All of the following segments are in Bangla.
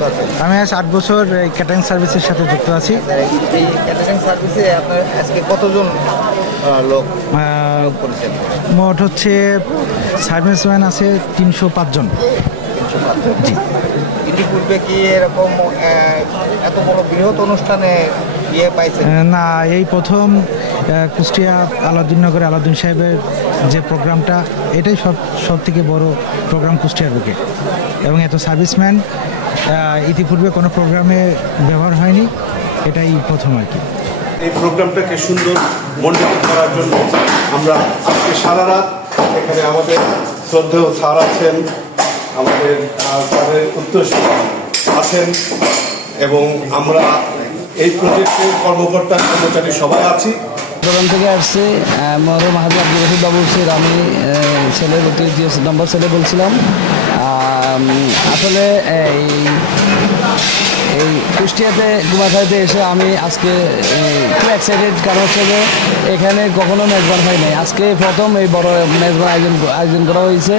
যুক্ত আছেন? আমি আজ 8 বছর এই ক্যাটারিং সার্ভিসের সাথে যুক্ত আছি। এই ক্যাটারিং সার্ভিসে আপনার আজকে কতজন লোক আহ, করেছেন? মোট হচ্ছে সার্ভিসম্যান আছে 305 জন। 305 জন। জি। ইতিপূর্বে কি এরকম এত বড় বৃহৎ অনুষ্ঠানে পাইছেন? না, এই প্রথম কুষ্টিয়া আলাউদ্দিননগরে আলাউদ্দিন সাহেবের যে প্রোগ্রামটা, এটাই সব থেকে বড় প্রোগ্রাম কুষ্টিয়ার বুকে। এবং এত সার্ভিসম্যান ইতিপূর্বে কোনো প্রোগ্রামে ব্যবহার হয়নি, এটাই প্রথম আর কি। এই প্রোগ্রামটাকে সুন্দর মণ্ডিত করার জন্য আমরা আজকে সারা রাত এখানে আমাদের শ্রদ্ধেয় স্যার আছেন, আমাদের স্যারের উত্তরসূরি আছেন এবং আমরা এই প্রজেক্টের কর্মকর্তা কর্মচারী সবাই আছি। প্রোগ্রাম থেকে আসছে মরহুম হাজি আব্দুল রশিদ বাবুর স্যার, আমি ছেলের 30 নম্বর ছেলে বলছিলাম। আসলে এই কুষ্টিয়াতে গুমাখাইতে এসে আমি আজকে খুব এক্সাইটেড, কারণ হচ্ছে যে এখানে কখনো মেজবান হয় নাই, আজকে প্রথম এই বড় মেজবান আয়োজন করা হয়েছে।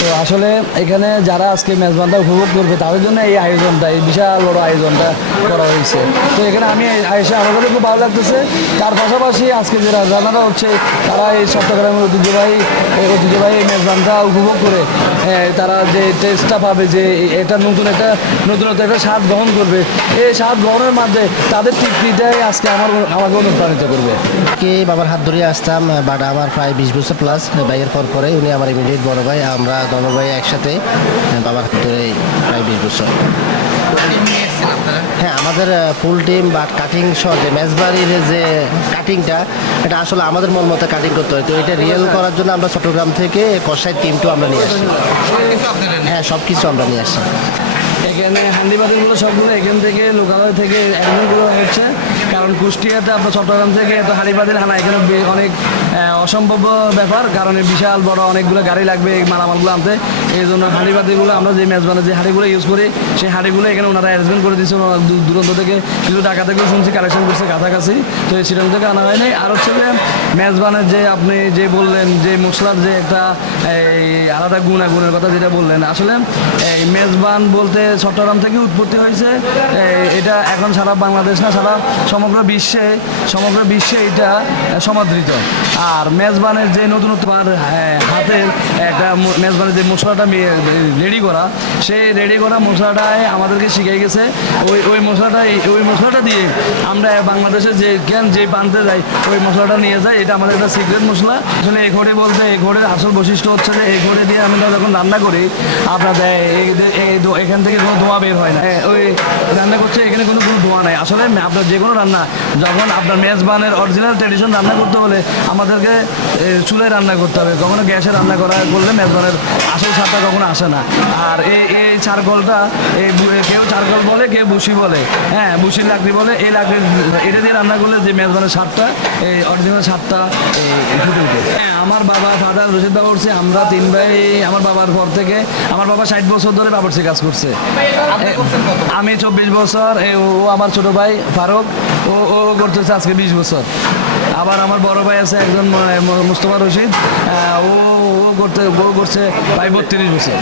তো আসলে এখানে যারা আজকে মেজবানটা উপভোগ করবে তাদের জন্য এই আয়োজনটা, এই বিশাল বড় আয়োজনটা করা হয়েছে। তো এখানে আমি এসে আমার কাছে খুব ভালো লাগতেছে। তার পাশাপাশি আজকে যে রান্নাটা হচ্ছে, তারা এই চট্টগ্রামের ঐতিহ্যবাহী এই মেজবানটা উপভোগ করে তারা যে টেস্টটা পাবে, যে এটা নতুনত্ব একটা স্বাদ গ্রহণ করবে, এই স্বাদ গ্রহণের মাধ্যমে তাদের তৃপ্তিটাই আজকে আমাকে অনুপ্রাণিত করবে। কে বাবার হাত ধরে আসতাম, বাট আমার প্রায় 20 বছর প্লাস ভাইয়ের পরে উনি আমার ইমিডিয়েট বড় ভাই, আমরা দল ভাই একসাথে বাবার হাত ধরে প্রায় 20 বছর। হ্যাঁ, আমাদের ফুল টিম, বাট কাটিং সহ যে মেজবাড়ির যে কাটিংটা, এটা আসলে আমাদের মন মতো কাটিং করতে হয়। তো এটা রিয়েল করার জন্য আমরা চট্টগ্রাম থেকে কষাই টিমটাও আমরা নিয়ে আসি। হ্যাঁ, সব কিছু আমরা নিয়ে আসি। এখানে হান্ডিবাতিগুলো সবগুলো এখান থেকে লোকালয় থেকে অ্যারেঞ্জমেন্টগুলো হচ্ছে, কারণ কুষ্টিয়াতে আপনার চট্টগ্রাম থেকে এত হাঁড়িবাতিল হানা এখানে অনেক অসম্ভব ব্যাপার, কারণ বিশাল বড় অনেকগুলো গাড়ি লাগবে এই মালামালগুলো আনতে। এই জন্য হাঁড়িবাতিগুলো আমরা যে মেজবানের যে হাঁড়িগুলো ইউজ করি, সেই হাঁড়িগুলো এখানে ওনারা অ্যারেঞ্জমেন্ট করে দিচ্ছে। দূরান্ত থেকে কিছু ঢাকা থেকেও শুনছি কালেকশন করছে কাছাকাছি, তো এই সিরম থেকে আনা হয়নি। আর হচ্ছে যে মেজবানের যে আপনি যে বললেন যে মশলার যে একটা এই আলাদা গুণের কথা যেটা বললেন, আসলে এই মেজবান বলতে চট্টগ্রাম থেকে উৎপত্তি হয়েছে। এটা এখন সারা বাংলাদেশ না, সারা সমগ্র বিশ্বে এটা সমাদৃত। আর মেজবানের যে নতুনত্ব হাতের একটা মেজবানের যে মশলাটা রেডি করা, সেই রেডি করা মশলাটাই আমাদেরকে শিখিয়ে গেছে। ওই মশলাটা দিয়ে আমরা বাংলাদেশে যে বানতে যাই, ওই মশলাটা নিয়ে যাই। এটা আমাদের একটা সিক্রেট মশলা। আসলে এই ঘোড়ে বলতে, এই ঘোড়ের আসল বৈশিষ্ট্য হচ্ছে যে এই ঘোড়ে দিয়ে আমরা যখন রান্না করি, আপনাদের এখান থেকে কোনো ধোঁয়া বের হয় না। ওই রান্না করছে এখানে কোনো ধোঁয়া নাই। আসলে আপনার যে কোনো রান্না, যখন আপনার মেজবানের অরিজিনাল ট্র্যাডিশন রান্না করতে হলে আমাদেরকে চুলায় রান্না করতে হবে, কখনো গ্যাসে রান্না করলে মেজবানের আসল স্বাদটা কখনো আসে না। আর এই চারকোলটা, কেউ চারকোল বলে, কেউ বুসি বলে, হ্যাঁ বুসির লাকড়ি বলে, এই লাকড়ি এটা দিয়ে রান্না করলে যে মেজবানের স্বাদটা, এই অরিজিনাল স্বাদটা ফুটে উঠে। হ্যাঁ, আমার বাবা ফাদার রশিদ বাবা উঠছে, আমরা 3 ভাই। আমার বাবার পর থেকে আমার বাবা 60 বছর ধরে বাবুর্চি কাজ করছে। আমি 24 বছর, ও আমার ছোট ভাই ফারুক, ও করতেছে আজকে 20 বছর। আবার আমার বড় ভাই আছে একজন মুস্তফা রশিদ, ও করছে প্রায় 32 বছর।